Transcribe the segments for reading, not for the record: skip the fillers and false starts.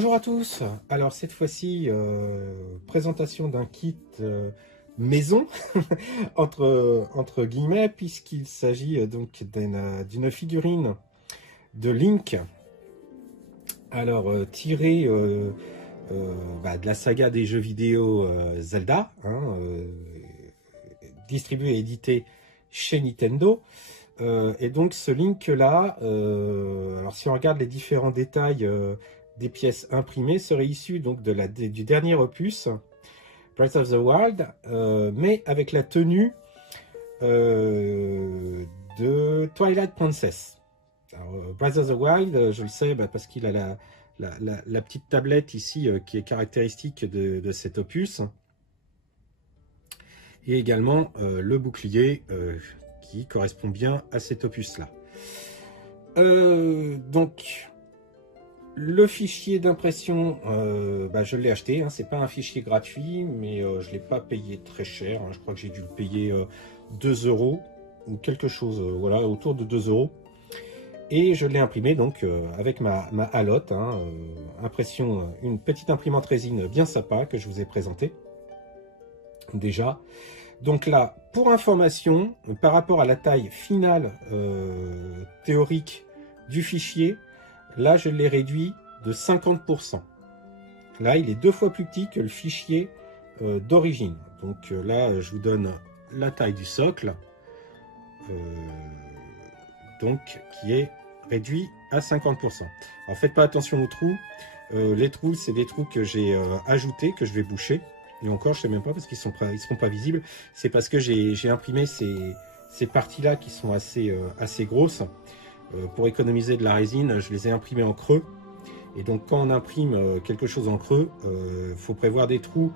Bonjour à tous. Alors cette fois-ci, présentation d'un kit maison entre guillemets, puisqu'il s'agit donc d'une figurine de Link. Alors tirée de la saga des jeux vidéo Zelda, distribué et édité chez Nintendo. Et donc ce Link là, alors si on regarde les différents détails des pièces imprimées, serait issu donc du dernier opus Breath of the Wild, mais avec la tenue de Twilight Princess. Alors, Breath of the Wild, je le sais parce qu'il a la petite tablette ici qui est caractéristique de cet opus, et également le bouclier qui correspond bien à cet opus là. Donc le fichier d'impression, je l'ai acheté, c'est pas un fichier gratuit, mais je l'ai pas payé très cher, je crois que j'ai dû le payer 2 € ou quelque chose, voilà, autour de 2 €. Et je l'ai imprimé donc avec ma halotte, impression, une petite imprimante résine bien sympa que je vous ai présentée déjà. Donc là, pour information, par rapport à la taille finale théorique du fichier, là je l'ai réduit de 50%. Là il est 2 fois plus petit que le fichier d'origine. Donc là je vous donne la taille du socle, donc qui est réduit à 50%. Alors faites pas attention aux trous. Les trous, c'est des trous que j'ai ajoutés, que je vais boucher. Et encore, je sais même pas parce qu'ils seront pas visibles. C'est parce que j'ai imprimé ces parties-là qui sont assez grosses. Pour économiser de la résine, je les ai imprimées en creux. Et donc, quand on imprime quelque chose en creux, faut prévoir des trous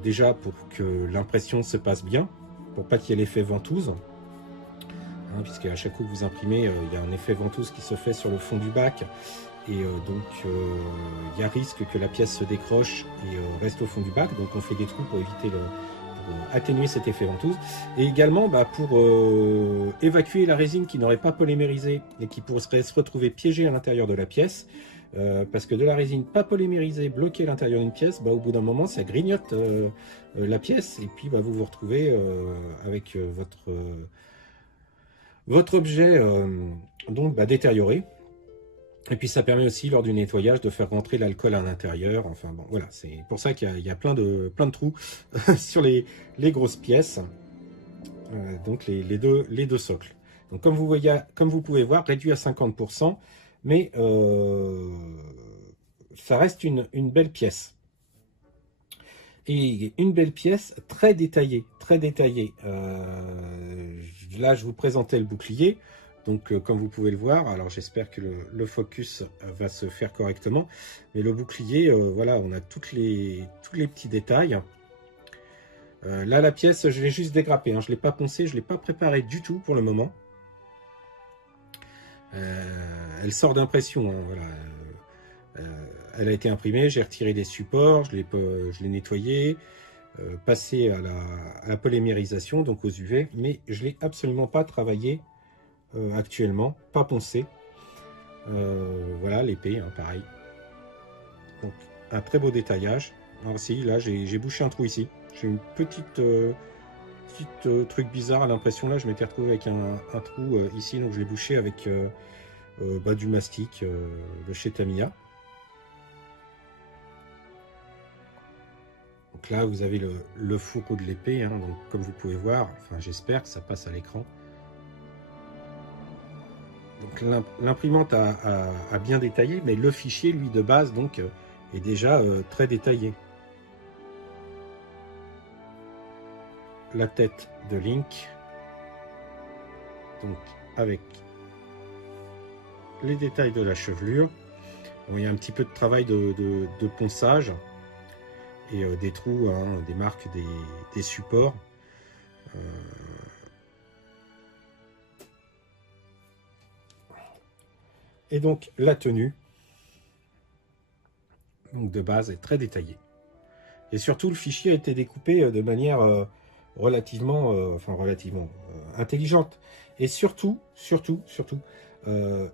déjà pour que l'impression se passe bien, pour pas qu'il y ait l'effet ventouse. Puisque à chaque coup que vous imprimez, il y a un effet ventouse qui se fait sur le fond du bac. Et donc il y a risque que la pièce se décroche et reste au fond du bac, donc on fait des trous pour éviter pour atténuer cet effet ventouse, et également pour évacuer la résine qui n'aurait pas polymérisé et qui pourrait se retrouver piégée à l'intérieur de la pièce, parce que de la résine pas polymérisée bloquée à l'intérieur d'une pièce, au bout d'un moment ça grignote la pièce, et puis vous vous retrouvez avec votre objet détérioré. Et puis ça permet aussi lors du nettoyage de faire rentrer l'alcool à l'intérieur. Enfin bon, voilà, c'est pour ça qu'il y a plein de trous sur les grosses pièces. Donc les deux socles. Donc comme vous pouvez voir, réduit à 50%, mais ça reste une belle pièce. Et une belle pièce très détaillée, très détaillée. Là, je vous présentais le bouclier. Donc, comme vous pouvez le voir, alors j'espère que le focus va se faire correctement. Mais le bouclier, voilà, on a tous les petits détails. Là, la pièce, je l'ai juste dégrappée. Je ne l'ai pas poncée, je ne l'ai pas préparée du tout pour le moment. Elle sort d'impression, voilà. Elle a été imprimée, j'ai retiré les supports, je l'ai nettoyé, passé à la polymérisation, donc aux UV, mais je ne l'ai absolument pas travaillé actuellement, pas poncé. Voilà l'épée, pareil. Donc un très beau détaillage. Alors si, là j'ai bouché un trou ici. J'ai une petite truc bizarre à l'impression, là je m'étais retrouvé avec un trou ici, donc je l'ai bouché avec du mastic de chez Tamiya. Donc là vous avez le fourreau de l'épée, donc comme vous pouvez voir, enfin j'espère que ça passe à l'écran. Donc l'imprimante a bien détaillé, mais le fichier, lui, de base, donc, est déjà très détaillé. La tête de Link, donc avec les détails de la chevelure. Bon, il y a un petit peu de travail de ponçage et des trous, des marques, des supports. Et donc la tenue, donc de base, est très détaillée. Et surtout, le fichier a été découpé de manière relativement intelligente. Et surtout,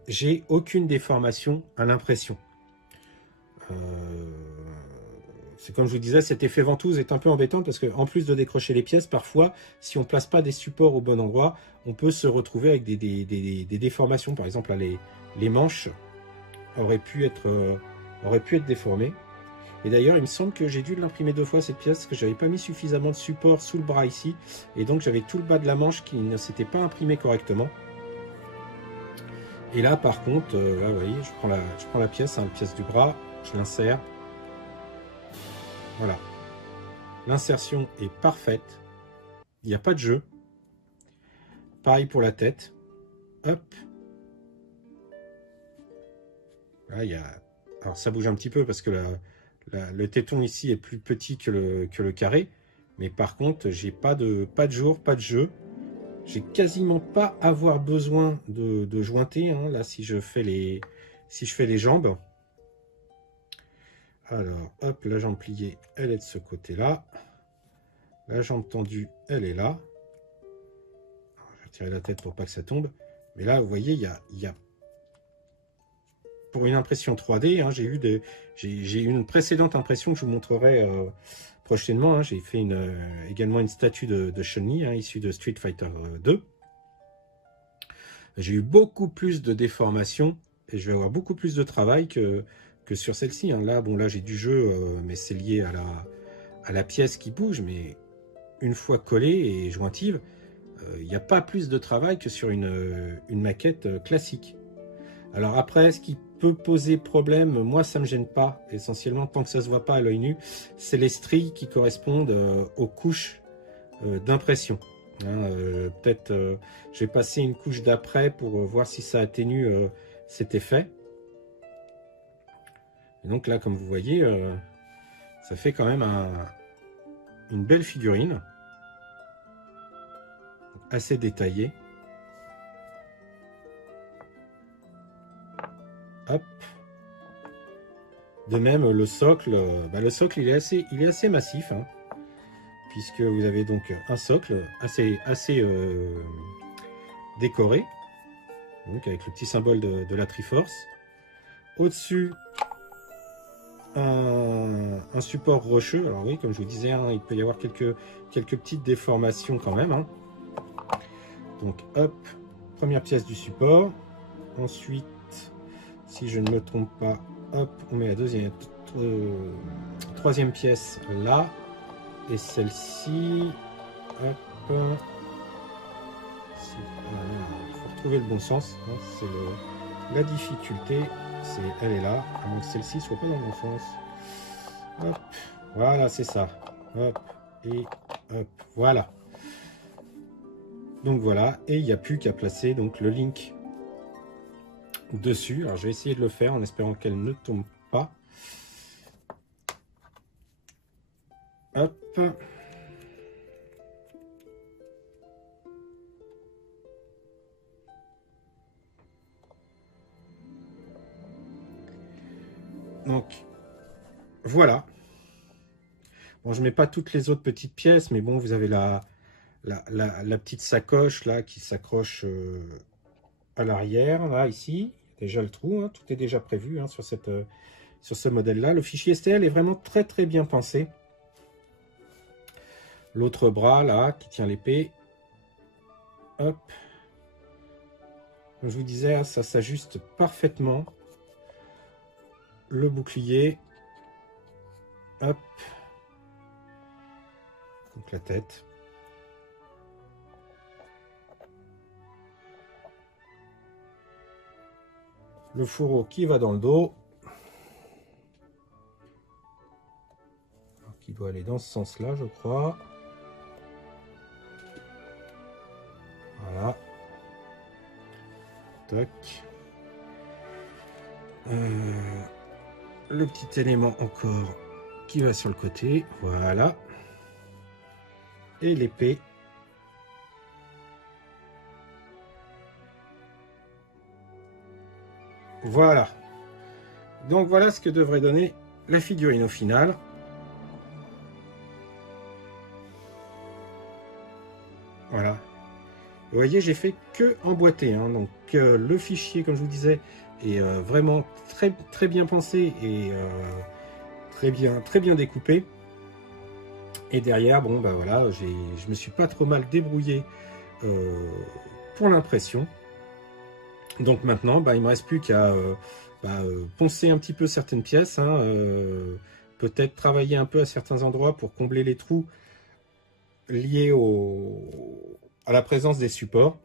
j'ai aucune déformation à l'impression. C'est comme je vous disais, cet effet ventouse est un peu embêtant parce que en plus de décrocher les pièces, parfois, si on ne place pas des supports au bon endroit, on peut se retrouver avec des déformations. Par exemple, là, les manches auraient pu être déformées. Et d'ailleurs, il me semble que j'ai dû l'imprimer 2 fois cette pièce, parce que j'avais pas mis suffisamment de support sous le bras ici, et donc j'avais tout le bas de la manche qui ne s'était pas imprimé correctement. Et là, par contre, là, vous voyez, je prends la pièce, hein, la pièce du bras, je l'insère. Voilà. L'insertion est parfaite. Il n'y a pas de jeu. Pareil pour la tête. Hop. Là, alors ça bouge un petit peu parce que le téton ici est plus petit que le carré. Mais par contre, j'ai pas de jour, pas de jeu. J'ai quasiment pas avoir besoin de jointer. Hein, là, si je fais les jambes. Alors, hop, la jambe pliée, elle est de ce côté-là. La jambe tendue, elle est là. Alors, je vais tirer la tête pour pas que ça tombe. Mais là, vous voyez, il y a pour une impression 3D, hein, j'ai eu une précédente impression que je vous montrerai prochainement. Hein, j'ai fait également une statue de Chun-Li, hein, issue de Street Fighter 2. J'ai eu beaucoup plus de déformations et je vais avoir beaucoup plus de travail que sur celle-ci. Hein. Là, bon, là j'ai du jeu, mais c'est lié à la pièce qui bouge. Mais une fois collée et jointive, il n'y a pas plus de travail que sur une maquette classique. Alors après, ce qui peut poser problème, moi ça me gêne pas, essentiellement tant que ça se voit pas à l'œil nu, c'est les stries qui correspondent aux couches d'impression. Hein, peut-être je vais passer une couche d'après pour voir si ça atténue cet effet. Et donc là, comme vous voyez, ça fait quand même une belle figurine, assez détaillée. Hop. De même, le socle il est assez massif, hein, puisque vous avez donc un socle assez décoré, donc avec le petit symbole de la Triforce. Au-dessus, un support rocheux. Alors oui, comme je vous disais, hein, il peut y avoir quelques petites déformations quand même. Hein. Donc hop, première pièce du support. Ensuite, si je ne me trompe pas, hop, on met la troisième pièce là. Et celle-ci, hop, il faut retrouver le bon sens. Hein, c'est la difficulté, elle est là, à moins que celle-ci soit pas dans le bon sens. Hop, voilà, c'est ça. Hop, et hop, voilà. Donc voilà, et il n'y a plus qu'à placer donc le link dessus. Alors je vais essayer de le faire en espérant qu'elle ne tombe pas. Hop. Donc voilà. Bon, je mets pas toutes les autres petites pièces, mais bon, vous avez la petite sacoche là qui s'accroche à l'arrière, là, ici. Déjà le trou, hein, tout est déjà prévu hein, sur ce modèle-là. Le fichier STL est vraiment très très bien pensé. L'autre bras, là, qui tient l'épée. Hop. Comme je vous disais, ça s'ajuste parfaitement. Le bouclier. Hop. Donc la tête. Le fourreau qui va dans le dos. Qui doit aller dans ce sens-là, je crois. Voilà. Tac. Le petit élément encore qui va sur le côté. Voilà. Et l'épée. Voilà. Donc voilà ce que devrait donner la figurine au final. Voilà. Vous voyez, j'ai fait que emboîter. Hein. Donc le fichier, comme je vous disais, est vraiment très bien pensé et très bien découpé. Et derrière, bon bah voilà, je me suis pas trop mal débrouillé pour l'impression. Donc maintenant, bah, il me reste plus qu'à poncer un petit peu certaines pièces, hein, peut-être travailler un peu à certains endroits pour combler les trous liés à la présence des supports.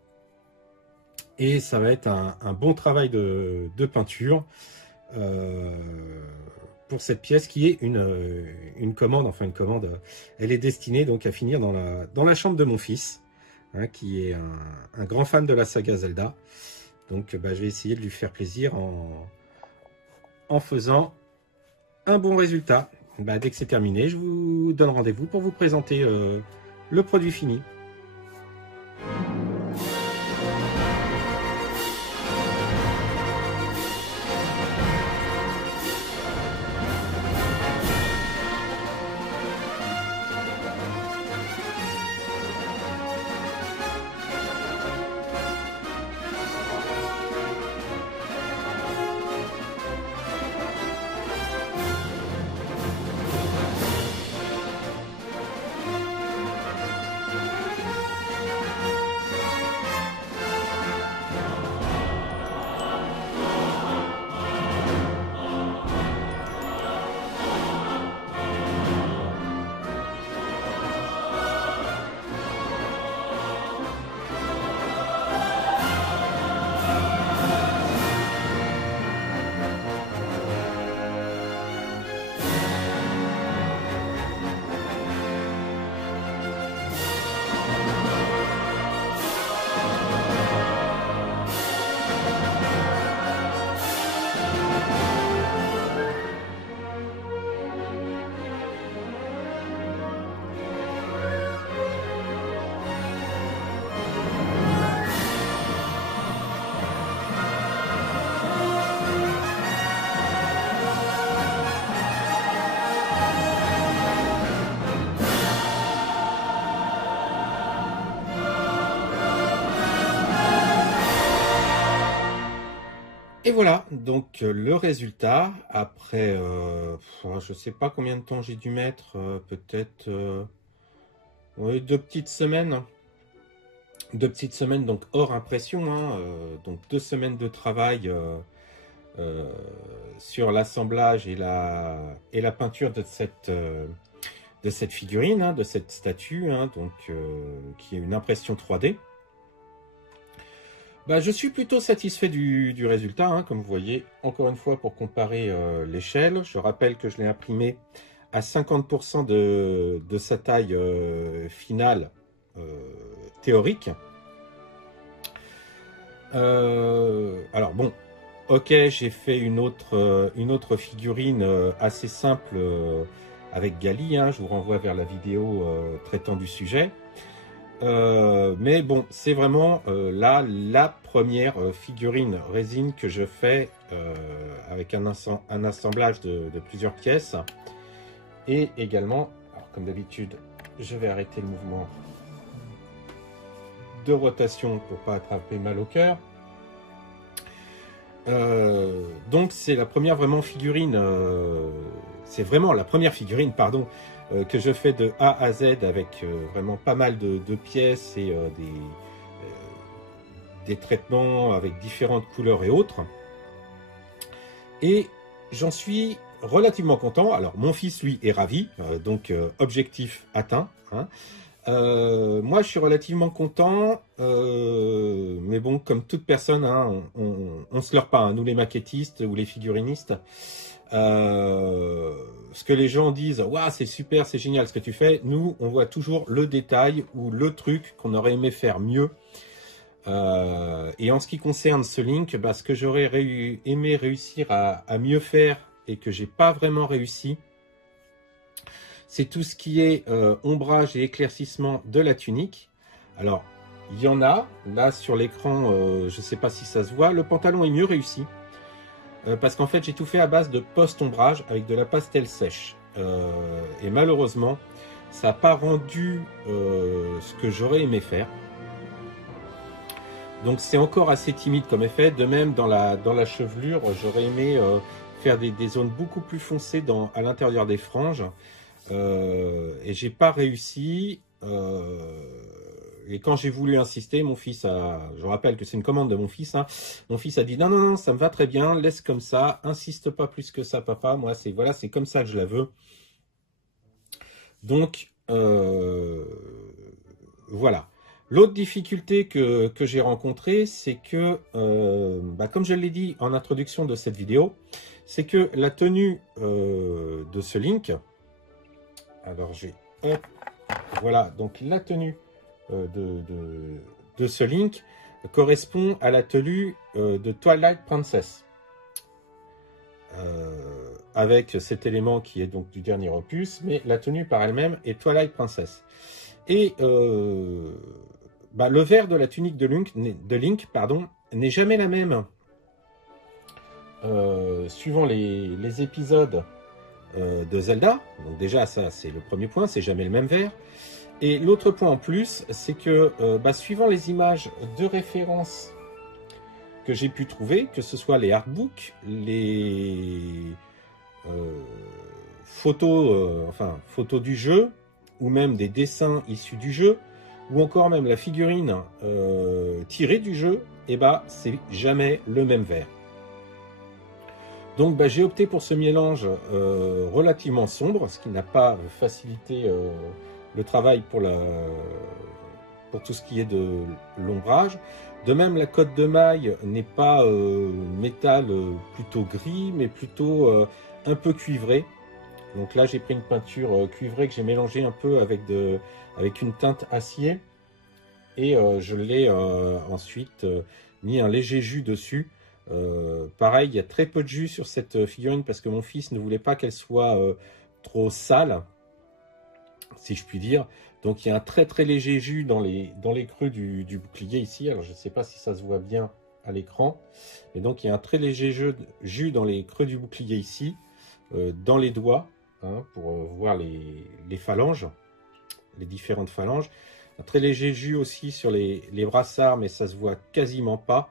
Et ça va être un bon travail de peinture pour cette pièce qui est une commande, enfin une commande, elle est destinée donc à finir dans la chambre de mon fils, hein, qui est un grand fan de la saga Zelda. Donc bah, je vais essayer de lui faire plaisir en faisant un bon résultat. Bah, dès que c'est terminé, je vous donne rendez-vous pour vous présenter le produit fini. Et voilà, donc le résultat, après, je sais pas combien de temps j'ai dû mettre, peut-être ouais, 2 petites semaines. 2 petites semaines, donc hors impression, hein, donc 2 semaines de travail sur l'assemblage et la peinture de cette figurine, hein, de cette statue, hein, donc, qui est une impression 3D. Bah, je suis plutôt satisfait du résultat, hein, comme vous voyez, encore une fois pour comparer l'échelle. Je rappelle que je l'ai imprimé à 50% de sa taille finale théorique. Alors bon, ok, j'ai fait une autre figurine assez simple avec Gali, hein, je vous renvoie vers la vidéo traitant du sujet. Mais bon, c'est vraiment là la première figurine résine que je fais avec un assemblage de plusieurs pièces. Et également, alors comme d'habitude, je vais arrêter le mouvement de rotation pour pas attraper mal au cœur. Donc c'est la première vraiment figurine, c'est vraiment la première figurine, pardon, que je fais de A à Z avec vraiment pas mal de pièces et des traitements avec différentes couleurs et autres. Et j'en suis relativement content. Alors mon fils lui est ravi, donc objectif atteint, hein. Moi je suis relativement content, mais bon, comme toute personne, hein, on se leurre pas, hein, nous les maquettistes ou les figurinistes. Ce que les gens disent, waouh, c'est super, c'est génial ce que tu fais, nous on voit toujours le détail ou le truc qu'on aurait aimé faire mieux. Et en ce qui concerne ce Link, bah, ce que j'aurais aimé réussir à mieux faire et que j'ai pas vraiment réussi, c'est tout ce qui est ombrage et éclaircissement de la tunique. Alors, il y en a, là sur l'écran, je ne sais pas si ça se voit, le pantalon est mieux réussi. Parce qu'en fait, j'ai tout fait à base de post-ombrage avec de la pastel sèche. Et malheureusement, ça n'a pas rendu ce que j'aurais aimé faire. Donc c'est encore assez timide comme effet. De même, dans la chevelure, j'aurais aimé faire des zones beaucoup plus foncées à l'intérieur des franges. Et j'ai pas réussi. Et quand j'ai voulu insister, mon fils je rappelle que c'est une commande de mon fils, hein, mon fils a dit non, non, non, ça me va très bien, laisse comme ça, insiste pas plus que ça, papa, moi c'est voilà, c'est comme ça que je la veux. Donc, voilà. L'autre difficulté que j'ai rencontrée, c'est que, comme je l'ai dit en introduction de cette vidéo, c'est que la tenue de ce link, alors j'ai, hop, voilà, donc la tenue de ce link correspond à la tenue de Twilight Princess. Avec cet élément qui est donc du dernier opus, mais la tenue par elle-même est Twilight Princess. Et le vert de la tunique de Link n'est jamais la même. Suivant les épisodes de Zelda, donc déjà ça c'est le premier point, c'est jamais le même vert. Et l'autre point en plus, c'est que suivant les images de référence que j'ai pu trouver, que ce soit les artbooks, les photos du jeu, ou même des dessins issus du jeu, ou encore même la figurine tirée du jeu, et c'est jamais le même vert. Donc j'ai opté pour ce mélange relativement sombre, ce qui n'a pas facilité le travail pour tout ce qui est de l'ombrage. De même, la cotte de maille n'est pas métal plutôt gris, mais plutôt un peu cuivré. Donc là, j'ai pris une peinture cuivrée que j'ai mélangée un peu avec une teinte acier. Et je l'ai ensuite mis un léger jus dessus. Pareil, il y a très peu de jus sur cette figurine parce que mon fils ne voulait pas qu'elle soit trop sale, si je puis dire. Donc il y a un très très léger jus dans les creux du bouclier ici. Alors je ne sais pas si ça se voit bien à l'écran. Et donc il y a un très léger jus dans les creux du bouclier ici, dans les doigts, hein, pour voir les phalanges, les différentes phalanges. Un très léger jus aussi sur les brassards, mais ça se voit quasiment pas.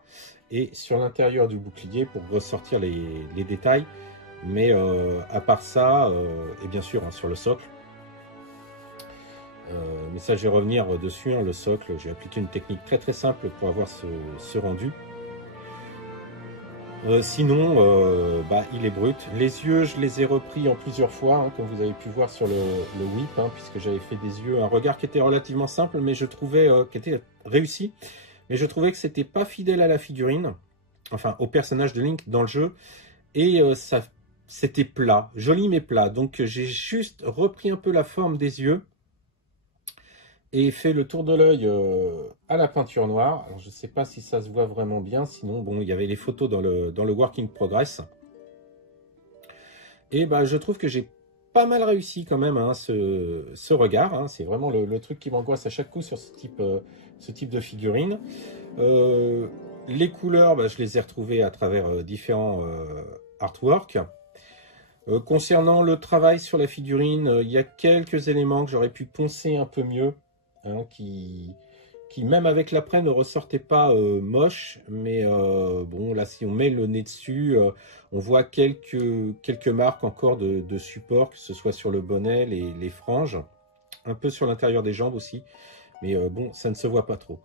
Et sur l'intérieur du bouclier pour ressortir les détails. Mais à part ça, et bien sûr hein, sur le socle, mais ça je vais revenir dessus, hein, le socle, j'ai appliqué une technique très très simple pour avoir ce rendu. Sinon, il est brut. Les yeux, je les ai repris en plusieurs fois, hein, comme vous avez pu voir sur le whip, hein, puisque j'avais fait des yeux, un regard qui était relativement simple, mais je trouvais qui était réussi. Mais je trouvais que c'était pas fidèle à la figurine, enfin au personnage de Link dans le jeu, et c'était plat, joli mais plat. Donc j'ai juste repris un peu la forme des yeux et fait le tour de l'œil à la peinture noire. Alors, je ne sais pas si ça se voit vraiment bien, sinon bon, il y avait les photos dans le working progress. Et je trouve que j'ai pas mal réussi quand même hein, ce regard. Hein. C'est vraiment le truc qui m'angoisse à chaque coup sur ce type de figurine. Les couleurs, je les ai retrouvées à travers différents artworks. Concernant le travail sur la figurine, il y a quelques éléments que j'aurais pu poncer un peu mieux, hein, qui même avec l'après ne ressortaient pas moche, mais bon là si on met le nez dessus, on voit quelques marques encore de support, que ce soit sur le bonnet, les franges, un peu sur l'intérieur des jambes aussi, mais bon ça ne se voit pas trop.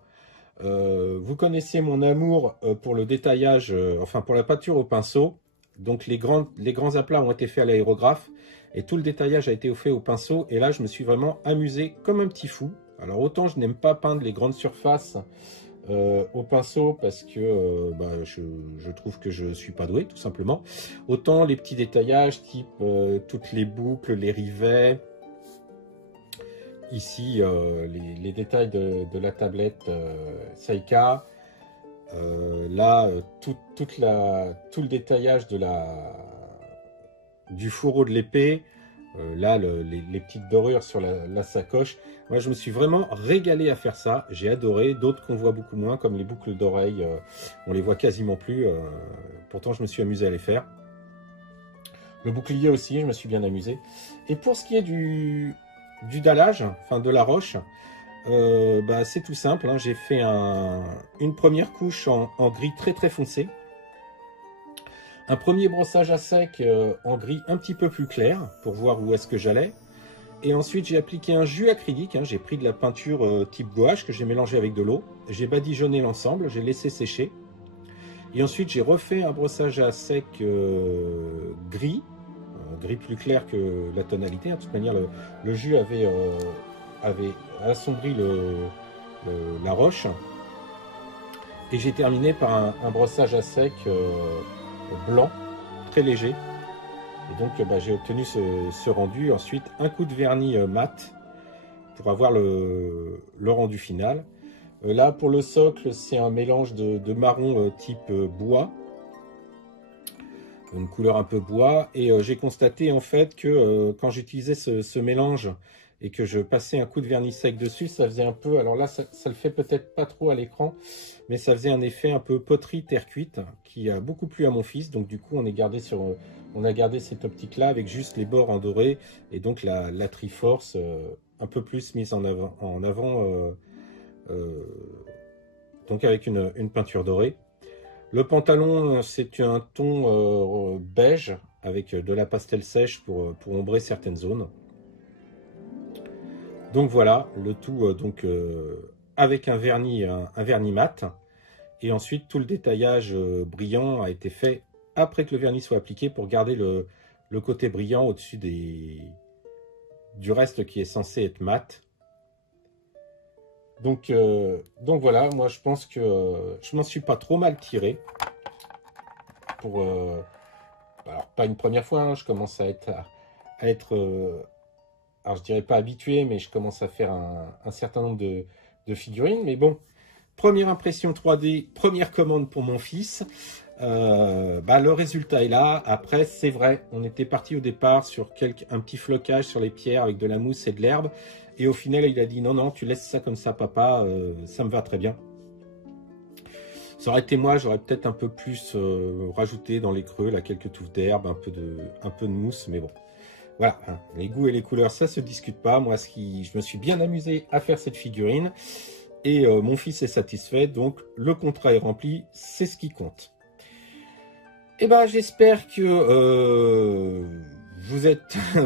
Vous connaissez mon amour pour le détaillage, enfin pour la peinture au pinceau. Donc les grands aplats ont été faits à l'aérographe et tout le détaillage a été fait au pinceau. Et là, je me suis vraiment amusé comme un petit fou. Alors autant je n'aime pas peindre les grandes surfaces au pinceau parce que je trouve que je suis pas doué tout simplement. Autant les petits détaillages type toutes les boucles, les rivets. Ici, les détails de la tablette Seika. Là, tout le détaillage du fourreau de l'épée. Là, les petites dorures sur la sacoche. Moi, je me suis vraiment régalé à faire ça. J'ai adoré. D'autres qu'on voit beaucoup moins, comme les boucles d'oreilles, on les voit quasiment plus. Pourtant, je me suis amusé à les faire. Le bouclier aussi, je me suis bien amusé. Et pour ce qui est du dallage, enfin de la roche, bah, c'est tout simple, hein. J'ai fait une première couche en gris très très foncé. Un premier brossage à sec en gris un petit peu plus clair pour voir où est-ce que j'allais. Et ensuite, j'ai appliqué un jus acrylique. Hein. J'ai pris de la peinture type gouache que j'ai mélangé avec de l'eau. J'ai badigeonné l'ensemble, j'ai laissé sécher. Et ensuite, j'ai refait un brossage à sec gris, gris plus clair que la tonalité. De toute manière, le jus avait assombri la roche. Et j'ai terminé par un brossage à sec blanc, très léger. Et donc bah, j'ai obtenu ce rendu. Ensuite, un coup de vernis mat pour avoir le rendu final. Là, pour le socle, c'est un mélange de marron type bois. Une couleur un peu bois. Et j'ai constaté en fait que quand j'utilisais ce mélange et que je passais un coup de vernis sec dessus, ça faisait un peu... Alors là, ça le fait peut-être pas trop à l'écran, mais ça faisait un effet un peu poterie terre cuite qui a beaucoup plu à mon fils. Donc du coup, on a gardé cette optique-là avec juste les bords en doré et donc la Triforce un peu plus mise en avant donc avec une peinture dorée. Le pantalon, c'est un ton beige avec de la pastel sèche pour ombrer certaines zones. Donc voilà, le tout donc avec un vernis mat. Et ensuite, tout le détaillage brillant a été fait après que le vernis soit appliqué pour garder le côté brillant au-dessus du reste qui est censé être mat. Donc voilà, moi je pense que je m'en suis pas trop mal tiré. Alors pas une première fois, hein, je commence à être alors je dirais pas habitué, mais je commence à faire un certain nombre de figurines. Mais bon, première impression 3D, première commande pour mon fils. Bah, le résultat est là. Après, c'est vrai, on était parti au départ sur un petit flocage sur les pierres avec de la mousse et de l'herbe. Et au final, il a dit non, tu laisses ça comme ça, papa, ça me va très bien. Ça aurait été moi, j'aurais peut-être un peu plus rajouté dans les creux, là, quelques touffes d'herbe, un peu de mousse, mais bon. Voilà, hein, les goûts et les couleurs, ça se discute pas. Moi, je me suis bien amusé à faire cette figurine. Et mon fils est satisfait, donc le contrat est rempli, c'est ce qui compte. Et ben, j'espère que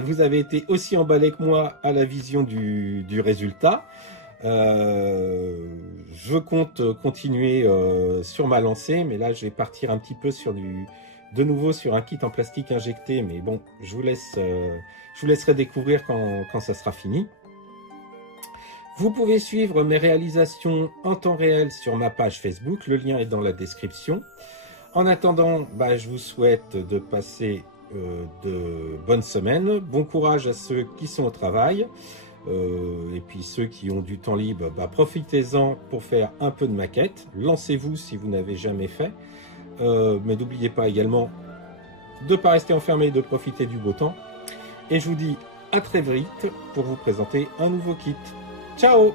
vous avez été aussi emballé que moi à la vision du résultat. Je compte continuer sur ma lancée, mais là, je vais partir un petit peu de nouveau sur un kit en plastique injecté, mais bon, je vous laisserai découvrir quand ça sera fini. Vous pouvez suivre mes réalisations en temps réel sur ma page Facebook, le lien est dans la description. En attendant, bah, je vous souhaite de passer de bonnes semaines. Bon courage à ceux qui sont au travail. Et puis ceux qui ont du temps libre, bah, profitez-en pour faire un peu de maquette. Lancez-vous si vous n'avez jamais fait. Mais n'oubliez pas également de ne pas rester enfermé, de profiter du beau temps. Et je vous dis à très vite pour vous présenter un nouveau kit. Ciao!